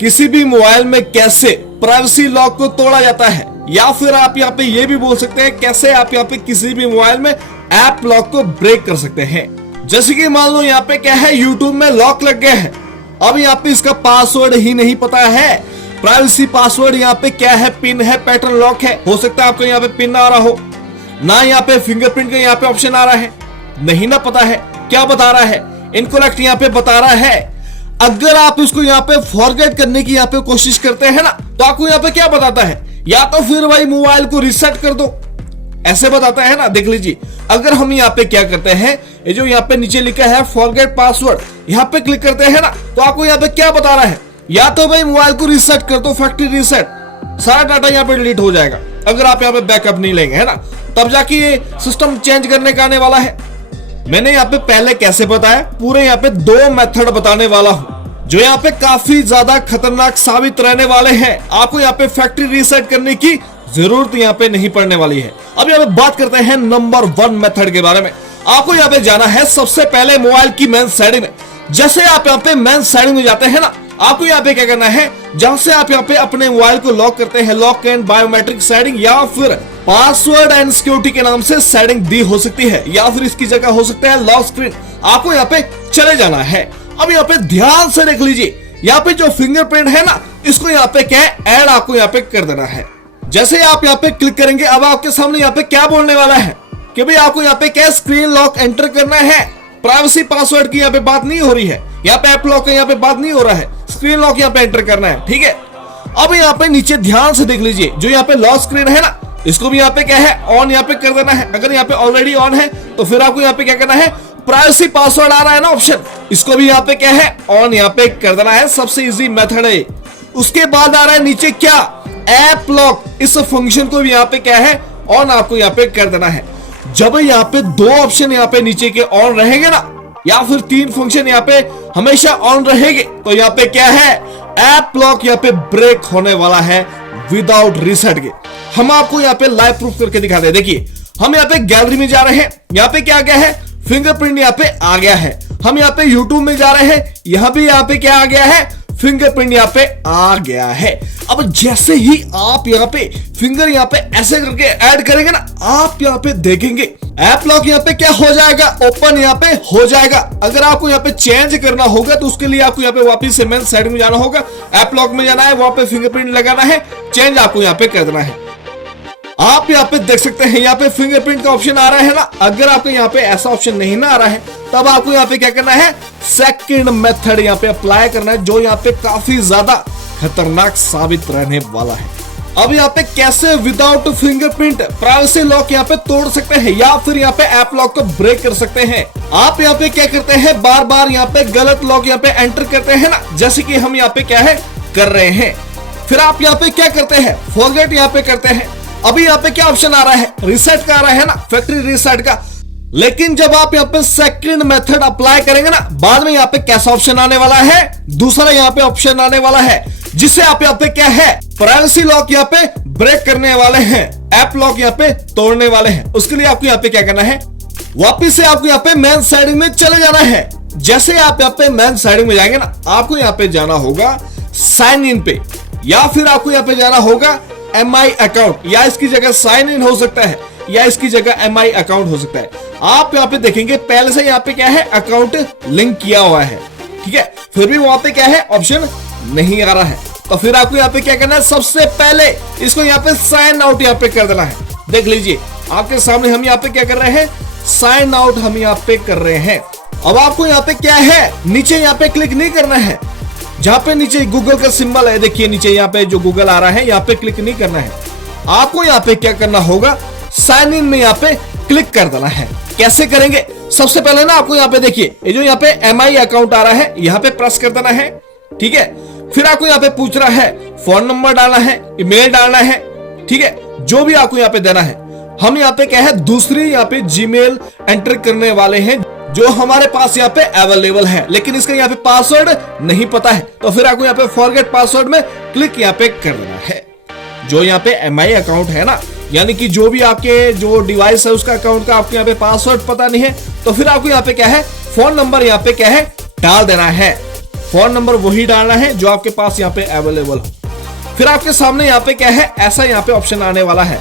किसी भी मोबाइल में कैसे प्राइवेसी लॉक को तोड़ा जाता है, या फिर आप यहाँ पे ये भी बोल सकते हैं कैसे आप यहाँ पे किसी भी मोबाइल में ऐप लॉक को ब्रेक कर सकते हैं। जैसे कि मान लो यहाँ पे क्या है, यूट्यूब में लॉक लग गया है, अब यहाँ पे इसका पासवर्ड ही नहीं पता है, प्राइवेसी पासवर्ड यहाँ पे क्या है, पिन है, पैटर्न लॉक है। हो सकता है आपको यहाँ पे पिन ना आ रहा हो, ना यहाँ पे फिंगरप्रिंट का यहाँ पे ऑप्शन आ रहा है, नहीं ना पता है क्या बता रहा है, इनकरेक्ट यहाँ पे बता रहा है। अगर आप इसको यहाँ पे फॉरगेट करने की यहाँ पे कोशिश करते हैं ना, तो आपको यहाँ पे क्या बताता है, या तो फिर भाई मोबाइल को रिसेट कर दो, ऐसे बताता है ना। देख लीजिए, अगर हम यहाँ पे क्या करते हैं, ये जो यहाँ पे नीचे लिखा है फॉरगेट पासवर्ड, यहाँ पे क्लिक करते हैं ना, तो आपको यहाँ पे क्या बता रहा है, या तो भाई मोबाइल को रिसेट कर दो, फैक्ट्री रिसेट, सारा डाटा यहाँ पे डिलीट हो जाएगा अगर आप यहाँ पे बैकअप नहीं लेंगे, है ना, तब जाके ये सिस्टम चेंज करने का आने वाला है। मैंने यहाँ पे पहले कैसे बताया, पूरे यहाँ पे 2 मेथड बताने वाला हूँ जो यहाँ पे काफी ज्यादा खतरनाक साबित रहने वाले हैं। आपको यहाँ पे फैक्ट्री रीसेट करने की जरूरत यहाँ पे नहीं पड़ने वाली है। अब यहाँ पे बात करते हैं नंबर 1 मेथड के बारे में। आपको यहाँ पे जाना है सबसे पहले मोबाइल की मेन सेटिंग में। जैसे आप यहाँ पे मेन सेटिंग में जाते हैं ना, आपको यहाँ पे क्या करना है, जहां से आप यहाँ पे अपने मोबाइल को लॉक करते हैं, लॉक एंड बायोमेट्रिक सेटिंग या फिर पासवर्ड एंड सिक्योरिटी के नाम से सेटिंग दी हो सकती है, या फिर इसकी जगह हो सकता है लॉक स्क्रीन। आपको यहाँ पे चले जाना है। अब यहाँ पे ध्यान से देख लीजिए, यहाँ पे जो फिंगरप्रिंट है ना, इसको यहाँ पे क्या है, ऐड आपको यहाँ पे कर देना है। जैसे आप यहाँ पे क्लिक करेंगे, अब आपके सामने यहाँ पे क्या बोलने वाला है कि भाई आपको यहाँ पे क्या स्क्रीन लॉक एंटर करना है। प्राइवेसी पासवर्ड की यहाँ पे बात नहीं हो रही है, यहाँ पे ऐप लॉक का यहाँ पे बात नहीं हो रहा है, स्क्रीन लॉक यहाँ पे एंटर करना है, ठीक है। अब यहाँ पे नीचे ध्यान से देख लीजिए, जो यहाँ पे लॉक स्क्रीन है ना, इसको भी यहाँ पे क्या है, ऑन यहाँ पे कर देना है। अगर यहाँ पे ऑलरेडी ऑन है तो फिर आपको यहाँ पे क्या करना है, प्राइवेसी पासवर्ड आ रहा है ना ऑप्शन, इसको भी यहाँ पे क्या है, ऑन यहाँ पे कर देना है। सबसे इजी मेथड है। उसके बाद आ रहा है नीचे क्या, ऐप लॉक, इस फंक्शन को भी यहाँ पे क्या है, ऑन आपको यहाँ पे कर देना है। जब यहाँ पे 2 ऑप्शन यहाँ पे नीचे के ऑन रहेंगे ना, या फिर 3 फंक्शन यहाँ पे हमेशा ऑन रहेंगे, तो यहाँ पे क्या है, ऐप लॉक यहाँ पे ब्रेक होने वाला है विदाउट रीसेट के। हम आपको यहाँ पे लाइव प्रूफ करके दिखाते हैं। देखिए, हम यहाँ पे गैलरी में जा रहे हैं, यहाँ पे क्या आ गया है, फिंगरप्रिंट यहाँ पे आ गया है। हम यहाँ पे यूट्यूब में जा रहे हैं, यहाँ भी यहाँ पे क्या आ गया है, फिंगरप्रिंट यहाँ पे आ गया है। अब जैसे ही आप यहाँ पे फिंगर यहाँ पे ऐसे करके ऐड करेंगे ना, आप यहाँ पे देखेंगे ऐप लॉक यहाँ पे क्या हो जाएगा, ओपन यहाँ पे हो जाएगा। अगर आपको यहाँ पे चेंज करना होगा तो उसके लिए आपको यहाँ पे वापस से मेन सेटिंग में जाना होगा, ऐप लॉक में जाना है, वहां पे फिंगरप्रिंट लगाना है, चेंज आपको यहाँ पे कर देना है। आप यहाँ पे देख सकते हैं, यहाँ पे फिंगरप्रिंट का ऑप्शन आ रहा है ना। अगर आपको यहाँ पे ऐसा ऑप्शन नहीं ना आ रहा है, तब आपको यहाँ पे क्या करना है, सेकंड मेथड यहाँ पे अप्लाई करना है, जो यहाँ पे काफी ज्यादा खतरनाक साबित रहने वाला है। अब यहाँ पे कैसे विदाउट फिंगरप्रिंट प्राइवेसी लॉक यहाँ पे तोड़ सकते हैं, या फिर यहाँ पे ऐप लॉक को ब्रेक कर सकते हैं। आप यहाँ पे क्या करते हैं, बार बार यहाँ पे गलत लॉक यहाँ पे एंटर करते हैं ना, जैसे कि हम यहाँ पे क्या है कर रहे हैं। फिर आप यहाँ पे क्या करते हैं, फॉरगेट यहाँ पे करते हैं। अभी यहाँ पे क्या ऑप्शन आ रहा है, रिसेट का आ रहा है ना, फैक्ट्री रिसेट का। लेकिन जब आप यहाँ पे सेकंड मेथड अप्लाई करेंगे ना, बाद में यहाँ पे कैसा ऑप्शन आने वाला है, दूसरा यहाँ पे ऑप्शन आने वाला है, जिससे आप यहाँ पे क्या है, प्राइवेसी लॉक यहाँ पे ब्रेक करने वाले हैं, ऐप लॉक यहाँ पे तोड़ने वाले हैं। उसके लिए आपको यहाँ पे क्या करना है, वापिस से आपको यहाँ पे मेन सेटिंग में चले जाना है। जैसे आप यहाँ पे मेन सेटिंग में जाएंगे ना, आपको यहाँ पे जाना होगा साइन इन पे, या फिर आपको यहाँ पे जाना होगा MI अकाउंट, या इसकी जगह साइन इन हो सकता है, या इसकी जगह MI अकाउंट हो सकता है। आप यहाँ पे देखेंगे पहले से यहाँ पे क्या है, अकाउंट लिंक किया हुआ है, ठीक है, फिर भी वहां पे क्या है, ऑप्शन नहीं आ रहा है। तो फिर आपको यहाँ पे क्या करना है, सबसे पहले इसको यहाँ पे साइन आउट यहाँ पे कर देना है। देख लीजिए, आपके सामने हम यहाँ पे क्या कर रहे हैं, साइन आउट हम यहाँ पे कर रहे हैं। अब आपको यहाँ पे क्या है, नीचे यहाँ पे क्लिक नहीं करना है, जहां पे नीचे गूगल का सिंबल है, देखिए नीचे यहाँ पे जो गूगल आ रहा है, यहाँ पे क्लिक नहीं करना है। आपको यहाँ पे क्या करना होगा, साइन इन में यहाँ पे क्लिक कर देना है। कैसे करेंगे, सबसे पहले ना आपको यहाँ पे देखिए, ये जो यहाँ पे MI अकाउंट आ रहा है, यहाँ पे प्रेस कर देना है, ठीक है। फिर आपको यहाँ पे पूछ रहा है, फोन नंबर डालना है, ईमेल डालना है, ठीक है, जो भी आपको यहाँ पे देना है। हम यहाँ पे क्या है, दूसरी यहाँ पे जीमेल एंटर करने वाले हैं, जो हमारे पास यहाँ पे अवेलेबल है, लेकिन इसका यहाँ पे पासवर्ड नहीं पता है। तो फिर आपको यहाँ पे फॉरगेट पासवर्ड में क्लिक यहाँ पे कर देना है। जो यहाँ पे MI अकाउंट है ना, यानी कि जो भी आपके जो डिवाइस है उसका अकाउंट का आपको यहाँ पे पासवर्ड पता नहीं है, तो फिर आपको यहाँ पे क्या है, फोन नंबर यहाँ पे क्या है डाल देना है। फोन नंबर वही डालना है जो आपके पास यहाँ पे अवेलेबल हो। फिर आपके सामने यहाँ पे क्या है, ऐसा यहाँ पे ऑप्शन आने वाला है,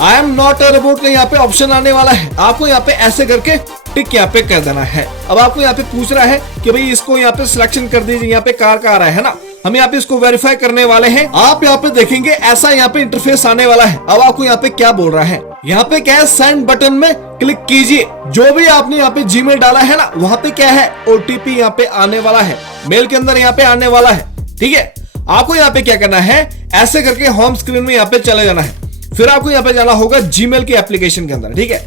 I am not a robot का यहाँ पे ऑप्शन आने वाला है। आपको यहाँ पे ऐसे करके टिक यहाँ पे कर देना है। अब आपको यहाँ पे पूछ रहा है कि भाई इसको यहाँ पे सिलेक्शन कर दीजिए, यहाँ पे कार का आ रहा है ना, हम यहाँ पे इसको वेरीफाई करने वाले हैं। आप यहाँ पे देखेंगे ऐसा यहाँ पे इंटरफेस आने वाला है। अब आपको यहाँ पे क्या बोल रहा है, यहाँ पे क्या है, सेंड बटन में क्लिक कीजिए। जो भी आपने यहाँ पे जीमेल डाला है ना, वहां पे क्या है, ओटीपी यहाँ पे आने वाला है, मेल के अंदर यहाँ पे आने वाला है। ठीक है, आपको यहाँ पे क्या करना है, ऐसे करके होम स्क्रीन में यहाँ पे चले जाना है। फिर आपको यहाँ पे जाना होगा जीमेल की एप्लीकेशन के अंदर। ठीक है,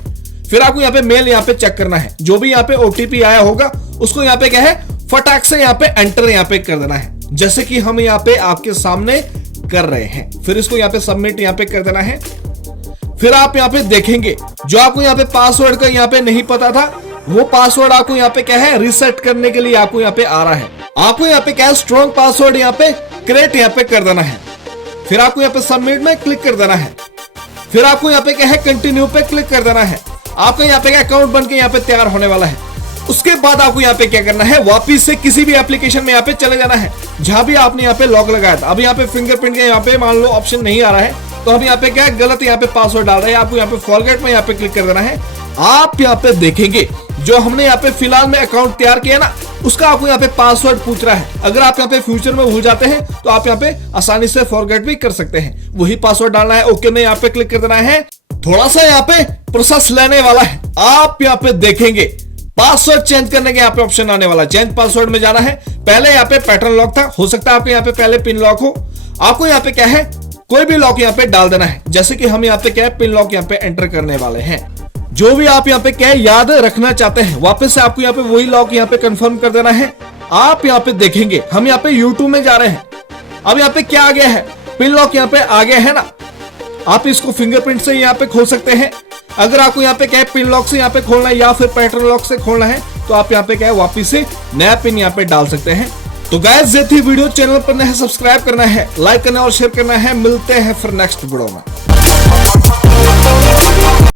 फिर आपको यहाँ पे मेल यहाँ पे चेक करना है, जो भी यहाँ पे ओटीपी आया होगा उसको यहाँ पे क्या है, फटाक से यहाँ पे एंटर यहाँ पे कर देना है, जैसे कि हम यहाँ पे आपके सामने कर रहे हैं। फिर इसको यहाँ पे सबमिट यहाँ पे कर देना है। फिर आप यहाँ पे देखेंगे जो आपको यहाँ पे पासवर्ड का यहाँ पे नहीं पता था, वो पासवर्ड आपको यहाँ पे क्या है, रीसेट करने के लिए आपको यहाँ पे आ रहा है। आपको यहाँ पे क्या है, स्ट्रॉन्ग पासवर्ड यहाँ पे क्रिएट यहाँ पे कर देना है। फिर आपको यहाँ पे सबमिट में क्लिक कर देना है। फिर आपको यहाँ पे क्या है, कंटिन्यू पे क्लिक कर देना है। आपका यहाँ पे अकाउंट बन के यहाँ पे तैयार होने वाला है। उसके बाद आपको यहाँ पे क्या करना है, वापिस से किसी भी एप्लीकेशन में यहाँ पे चले जाना है जहां भी आपने यहाँ पे लॉक लगाया था। अब यहाँ पे फिंगरप्रिंट के यहाँ पे मान लो ऑप्शन नहीं आ रहा है, तो हम यहाँ पे क्या है, गलत यहाँ पे पासवर्ड डाल रहे हैं। आपको यहाँ पे फॉरगेट में यहाँ पे क्लिक कर देना है। आप यहाँ पे देखेंगे जो हमने यहाँ पे फिलहाल में अकाउंट तैयार किया ना, उसका आपको यहाँ पे पासवर्ड पूछ रहा है। अगर आप यहाँ पे फ्यूचर में भूल जाते हैं तो आप यहाँ पे आसानी से फॉरगेट भी कर सकते हैं। वही पासवर्ड डालना है, ओके में यहाँ पे क्लिक कर देना है। थोड़ा सा यहाँ पे प्रोसेस लेने वाला है। आप यहाँ पे देखेंगे पासवर्ड चेंज करने के यहाँ पे ऑप्शन आने वाला है, चेंज पासवर्ड में जाना है। पहले यहाँ पे पैटर्न लॉक था, हो सकता है आपके यहाँ पे पहले पिन लॉक हो। आपको यहाँ पे क्या है, कोई भी लॉक यहाँ पे डाल देना है, जैसे कि हम यहाँ पे क्या है, पिन लॉक यहाँ पे एंटर करने वाले हैं। जो भी आप यहाँ पे क्या है, याद रखना चाहते हैं, वापस से आपको यहाँ पे वही लॉक यहाँ पे कंफर्म कर देना है। आप यहाँ पे देखेंगे हम यहाँ पे YouTube में जा रहे हैं। अब यहाँ पे क्या आ गया है, पिन लॉक यहाँ पे आ गया है ना। आप इसको फिंगरप्रिंट से यहाँ पे खोल सकते हैं। अगर आपको यहाँ पे क्या है, पिन लॉक से यहाँ पे खोलना है या फिर पैटर्न लॉक से खोलना है, तो आप यहाँ पे क्या है, वापिस से नया पिन यहाँ पे डाल सकते हैं। तो गाइस ये थी वीडियो, चैनल पर नए हैं सब्सक्राइब करना है, लाइक करना और शेयर करना है। मिलते हैं फिर नेक्स्ट वीडियो में।